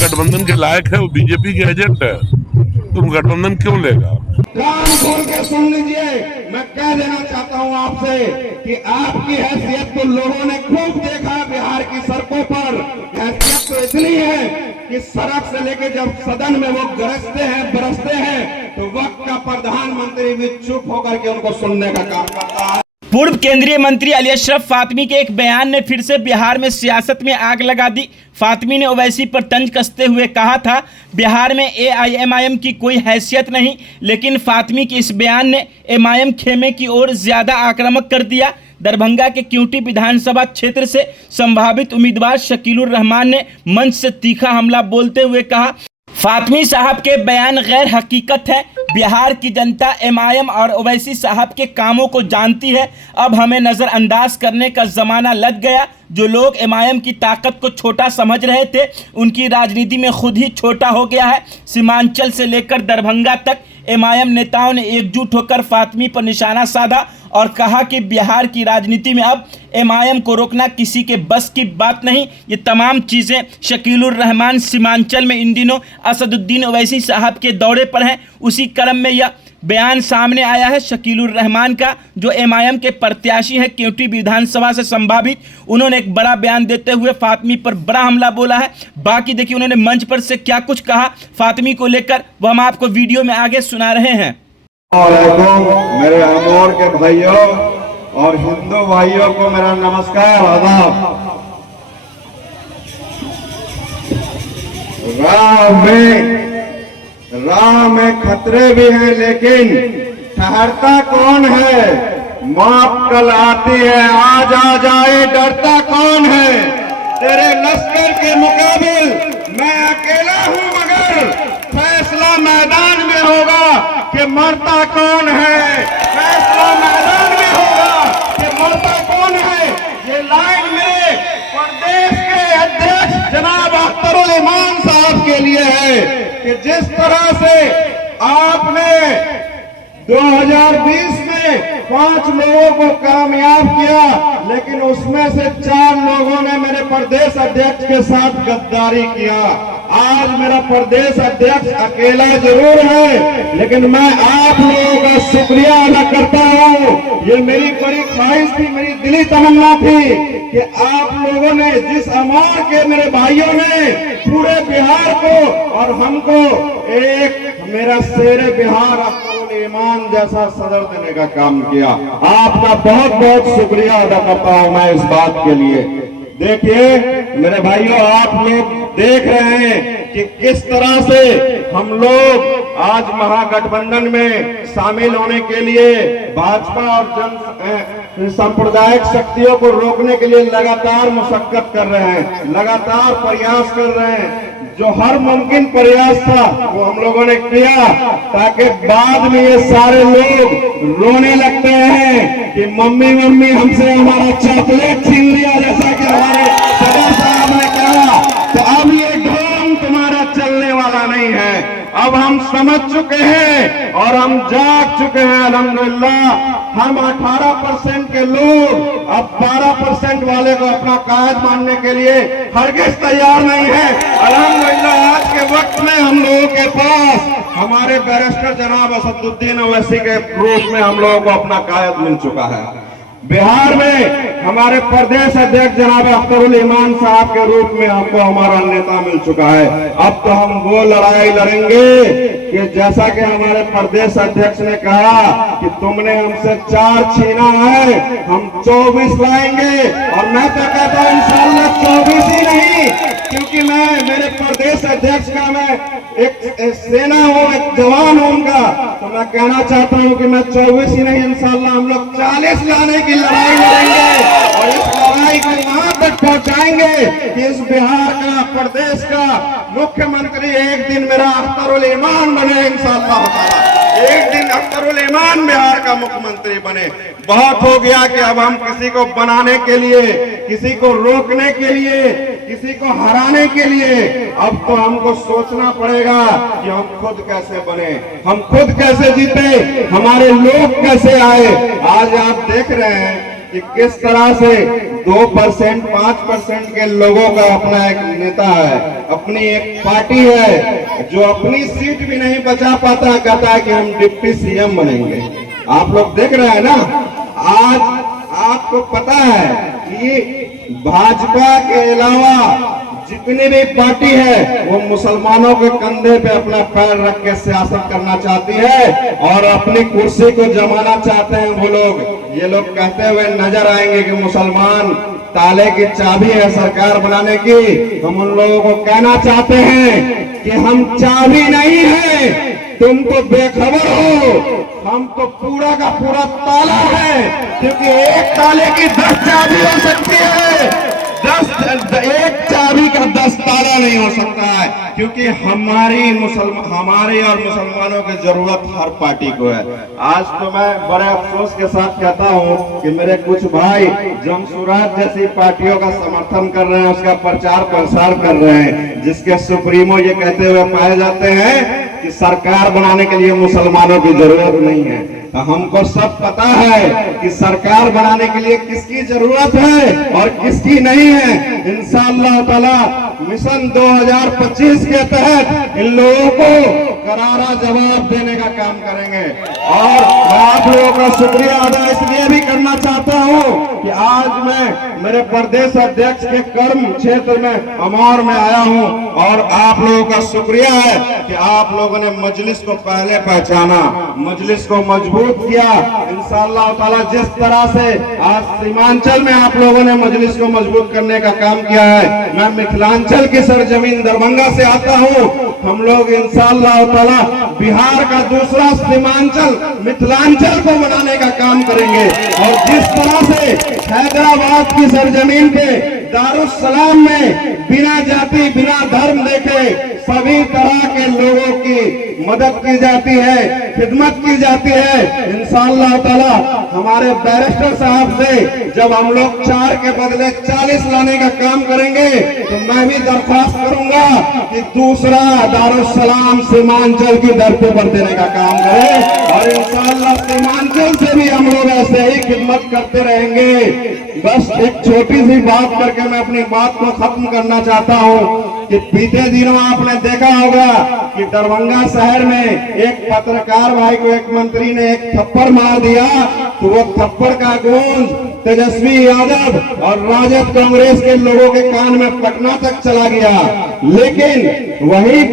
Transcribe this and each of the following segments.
गठबंधन के लायक है, वो बीजेपी के एजेंट है, तुम गठबंधन क्यों लेगा? कान खोल के सुन लीजिए, मैं कह देना चाहता हूं आपसे कि आपकी हैसियत तो लोगों ने खूब देखा बिहार की सड़कों पर। हैसियत तो इतनी है कि सड़क से लेके जब सदन में वो गरजते हैं बरसते हैं तो वक्त का प्रधानमंत्री भी चुप होकर के उनको सुनने का काम करता है। पूर्व केंद्रीय मंत्री अली अशरफ फातमी के एक बयान ने फिर से बिहार में सियासत में आग लगा दी। फातमी ने ओवैसी पर तंज कसते हुए कहा था बिहार में एआईएमआईएम की कोई हैसियत नहीं, लेकिन फातमी के इस बयान ने एमआईएम खेमे की ओर ज्यादा आक्रामक कर दिया। दरभंगा के क्यूटी विधानसभा क्षेत्र से संभावित उम्मीदवार शकीलुर रहमान ने मंच से तीखा हमला बोलते हुए कहा, फातमी साहब के बयान गैर हकीकत है। बिहार की जनता एमआईएम और ओवैसी साहब के कामों को जानती है। अब हमें नज़रअंदाज करने का ज़माना लग गया। जो लोग एमआईएम की ताकत को छोटा समझ रहे थे, उनकी राजनीति में खुद ही छोटा हो गया है। सीमांचल से लेकर दरभंगा तक एमआईएम नेताओं ने एकजुट होकर फातमी पर निशाना साधा और कहा कि बिहार की राजनीति में अब एमआईएम को रोकना किसी के बस की बात नहीं। ये तमाम चीज़ें शकीलुर रहमान सीमांचल में इन दिनों असदुद्दीन ओवैसी साहब के दौरे पर हैं, उसी क्रम में यह बयान सामने आया है शकीलुर रहमान का, जो एमआईएम के प्रत्याशी हैं क्यूटी विधानसभा से संभावित। उन्होंने एक बड़ा बयान देते हुए फातमी पर बड़ा हमला बोला है। बाकी देखिए उन्होंने मंच पर से क्या कुछ कहा फातमी को लेकर, वो हम आपको वीडियो में आगे सुना रहे हैं। मेरे अमोर के भाइयों और हिंदू भाइयों को मेरा नमस्कार, आदाब। राह में खतरे भी हैं, लेकिन ठहरता कौन है? मौत कल आती है, आज आ जाए डरता कौन है? तेरे लश्कर के मुकाबिल मैं अकेला हूं, मगर फैसला मैदान में होगा कि मरता कौन है। फैसला मैदान में होगा कि मरता कौन है। ये लाइन मेरे प्रदेश के अध्यक्ष जनाब अख्तरुल इमान साहब के लिए है कि जिस तरह से आपने 2020 में 5 लोगों को कामयाब किया, लेकिन उसमें से 4 लोगों ने मेरे प्रदेश अध्यक्ष के साथ गद्दारी किया। आज मेरा प्रदेश अध्यक्ष अकेला जरूर है, लेकिन मैं आप लोगों का शुक्रिया अदा करता हूँ। ये मेरी बड़ी ख्वाहिश थी, मेरी दिली तमन्ना थी कि आप लोगों ने, जिस अमर के मेरे भाइयों ने पूरे बिहार को और हमको एक मेरा शेर बिहार अख्तरुल ईमान जैसा सदर देने का काम किया। आपका बहुत बहुत शुक्रिया अदा करता हूं मैं इस बात के लिए। देखिए मेरे भाइयों, आप लोग देख रहे हैं कि किस तरह से हम लोग आज महागठबंधन में शामिल होने के लिए भाजपा और जन सांप्रदायिक शक्तियों को रोकने के लिए लगातार मुशक्कत कर रहे हैं, लगातार प्रयास कर रहे हैं। जो हर मुमकिन प्रयास था वो हम लोगों ने किया, ताकि बाद में ये सारे लोग रोने लगते हैं कि मम्मी मम्मी हमसे हमारा चॉकलेट छीन लिया, जैसा कि हमारे सदर साहब ने कहा। तो अब ये ढोंग तुम्हारा चलने वाला नहीं है। अब हम समझ चुके हैं और हम जाग चुके हैं। अल्हम्दुलिल्लाह हम 18% के लोग अब 12% वाले को अपना कायद मानने के लिए हरगिज तैयार नहीं है। अल्हम्दुलिल्लाह आज के वक्त में हम लोगों के पास हमारे बैरिस्टर जनाब असदुद्दीन ओवैसी के रूप में हम लोगों को अपना कायद मिल चुका है। बिहार में हमारे प्रदेश अध्यक्ष जनाब अख्तरुल ईमान साहब के रूप में हमको हमारा नेता मिल चुका है। अब तो हम वो लड़ाई लड़ेंगे कि जैसा कि हमारे प्रदेश अध्यक्ष ने कहा कि तुमने हमसे 4 छीना है, हम 24 लाएंगे। और मैं तो कहता हूँ इंशाअल्लाह 24 ही नहीं, क्योंकि मैं मेरे प्रदेश अध्यक्ष का मैं एक सेना हूँ, एक जवान हूँ उनका, तो मैं कहना चाहता हूँ कि मैं 24 ही नहीं, इंशाअल्लाह हम लोग 40 लाने की लड़ाई लड़ेंगे और इस लड़ाई को वहां तक पहुंचाएंगे कि इस बिहार का, प्रदेश का मुख्यमंत्री एक दिन मेरा अख्तरुल ईमान बने इंशाअल्लाह। एक दिन अख्तरुल ईमान बिहार का मुख्यमंत्री बने। बहुत हो गया कि अब हम किसी को बनाने के लिए, किसी को रोकने के लिए, किसी को हराने के लिए अब तो हमको सोचना पड़ेगा कि हम खुद कैसे बने, हम खुद कैसे जीते, हमारे लोग कैसे आए। आज आप देख रहे हैं कि किस तरह से 2% 5% के लोगों का अपना एक नेता है, अपनी एक पार्टी है जो अपनी सीट भी नहीं बचा पाता, कहता है कि हम डिप्टी सीएम बनेंगे। आप लोग देख रहे हैं ना, आज आपको पता है कि भाजपा के अलावा जितनी भी पार्टी है वो मुसलमानों के कंधे पे अपना पैर रख के सियासत करना चाहती है और अपनी कुर्सी को जमाना चाहते हैं। वो लोग, ये लोग कहते हुए नजर आएंगे कि मुसलमान ताले की चाबी है सरकार बनाने की। हम उन लोगों को कहना चाहते हैं कि हम चाबी नहीं है, तुम तो बेखबर हो, हम तो पूरा का पूरा ताला है, क्योंकि एक ताले की 10 चाबी हो सकती है, एक चाबी का 10 ताला नहीं हो सकता है, क्योंकि हमारी और मुसलमानों की जरूरत हर पार्टी को है। आज तो मैं बड़े अफसोस के साथ कहता हूं कि मेरे कुछ भाई जमशुरात जैसी पार्टियों का समर्थन कर रहे हैं, उसका प्रचार प्रसार कर रहे हैं, जिसके सुप्रीमो ये कहते हुए पाए जाते हैं कि सरकार बनाने के लिए मुसलमानों की जरूरत नहीं है। तो हमको सब पता है कि सरकार बनाने के लिए किसकी जरूरत है और किसकी नहीं है। इंशाअल्लाह ताला मिशन 2025 के तहत इन लोगों को करारा जवाब देने का काम करेंगे। और मैं आप लोगों का शुक्रिया अदा इसलिए भी करना चाहता हूं कि आज मैं मेरे प्रदेश अध्यक्ष के कर्म क्षेत्र में अमौर में आया हूं और आप लोगों का शुक्रिया है कि आप लोगों ने मजलिस को पहले पहचाना, मजलिस को मजबूत किया। इंशाअल्लाह ताला जिस तरह से आज सीमांचल में आप लोगों ने मजलिस को मजबूत करने का काम किया है, मैं मिथिलांचल की सरजमीन दरभंगा से आता हूं। हम लोग इंशाअल्लाह ताला बिहार का दूसरा सीमांचल मिथिलांचल को बनाने का काम करेंगे। और जिस तरह से हैदराबाद की सरजमीन पे दारुस्सलाम में बिना जाति बिना धर्म देखे सभी तरह के लोगों की मदद की जाती है, खिदमत की जाती है। इंशाअल्लाह ताला हमारे बैरिस्टर साहब से जब हम लोग 4 के बदले 40 लाने का काम करेंगे तो मैं भी दरख्वास्त करूंगा कि दूसरा दारुस्सलाम सीमांचल की धरती पर देने का काम करें और इंशाअल्लाह सीमांचल से भी हम लोग ऐसे ही खिदमत करते रहेंगे। बस एक छोटी सी बात करके मैं अपनी बात को खत्म करना चाहता हूँ कि बीते दिनों आपने देखा होगा कि दरभंगा शहर में एक पत्रकार भाई को एक मंत्री ने एक थप्पड़ मार दिया, तो वो थप्पड़ का गूंज तेजस्वी यादव और राजद कांग्रेस के लोगों के कान में पटना तक चला गया। लेकिन वही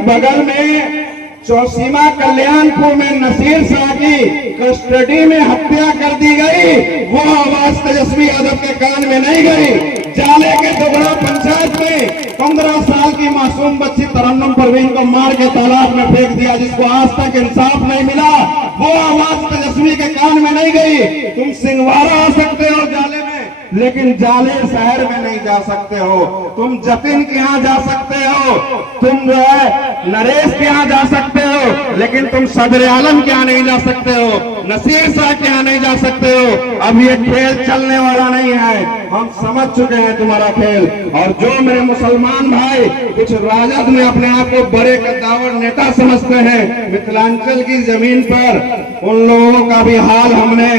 बगल में चौसीमा कल्याणपुर में नसीर शाह की कस्टडी में हत्या कर दी गई, वो आवाज तेजस्वी यादव के कान में नहीं गई। जाले के दोगड़ा पंचायत में 15 साल की मासूम बच्ची तरन्नुम परवीन को मार के तालाब में फेंक दिया, जिसको आज तक इंसाफ नहीं मिला, वो आवाज तेजस्वी के कान में नहीं गई। तुम सिंहवाड़ा आ सकते हो जाले में, लेकिन जाले शहर में नहीं जा सकते हो। तुम जतिन के यहाँ जा सकते हो, तुम जो है नरेश के यहाँ जा सकते हो, लेकिन तुम सदर आलम के यहाँ नहीं जा सकते हो, नसीर शाह के यहाँ नहीं जा सकते हो। अब ये खेल चलने वाला नहीं है, हम समझ चुके हैं तुम्हारा खेल। और जो मेरे मुसलमान भाई कुछ राजद में अपने आप को बड़े कद्दावर नेता समझते हैं, मिथिलांचल की जमीन पर उन लोगों का भी हाल हमने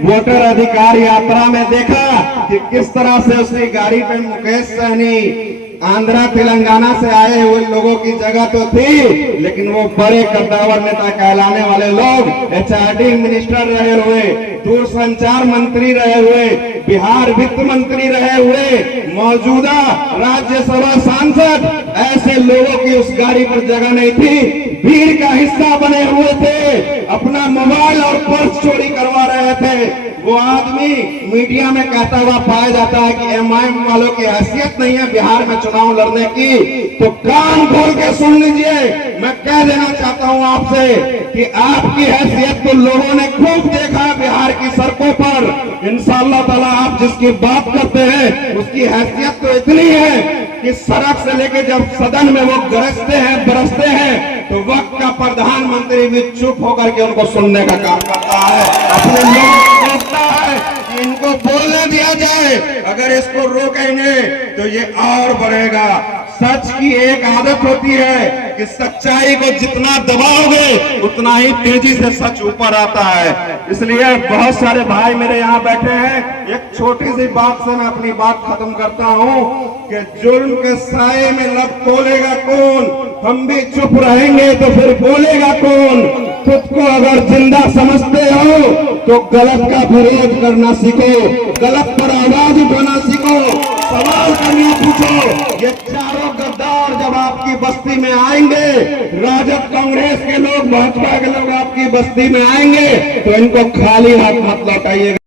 वोटर अधिकार यात्रा में देखा कि किस तरह से उसकी गाड़ी पे मुकेश सहनी आंध्रा तेलंगाना से आए हुए लोगों की जगह तो थी, लेकिन वो बड़े कद्दावर नेता कहलाने वाले लोग एचआरडी मिनिस्टर रहे हुए, दूरसंचार मंत्री रहे हुए, बिहार वित्त मंत्री रहे हुए, मौजूदा राज्यसभा सांसद, ऐसे लोगों की उस गाड़ी पर जगह नहीं थी। भीड़ का हिस्सा बने हुए थे, अपना मोबाइल और पर्स चोरी करवा रहे थे। वो आदमी मीडिया में कहता हुआ पाया जाता है कि एमआईएम वालों की हैसियत नहीं है बिहार में चुनाव लड़ने की। तो कान खोल के सुन लीजिए, मैं कह देना चाहता हूं आपसे कि आपकी हैसियत तो लोगों ने खूब देखा बिहार की सड़कों पर। इंशाअल्लाह ताला आप जिसकी बात करते हैं उसकी हैसियत तो इतनी है कि सड़क से लेके जब सदन में वो गरजते हैं बरसते हैं तो वक्त का प्रधानमंत्री भी चुप होकर के उनको सुनने का काम करता है, अपने लोगों को रोकता है कि इनको बोलने दिया जाए। अगर इसको रोकेंगे तो ये और बढ़ेगा। सच की एक आदत होती है कि सच्चाई को जितना दबाओगे उतना ही तेजी से सच ऊपर आता है। इसलिए बहुत सारे भाई मेरे यहाँ बैठे हैं, एक छोटी सी बात से मैं अपनी बात खत्म करता हूँ कि जुल्म के साए में लब खोलेगा कौन, हम भी चुप रहेंगे तो फिर बोलेगा कौन। खुद को अगर जिंदा समझते हो तो गलत का विरोध करना सीखो, गलत पर आवाज उठाना सीखो, सवाल करना पूछो। ये चारों गद्दार जब आपकी बस्ती में आएंगे, राजद कांग्रेस के लोग, भाजपा के लोग आपकी बस्ती में आएंगे तो इनको खाली हाथ मत लौटाइएगा।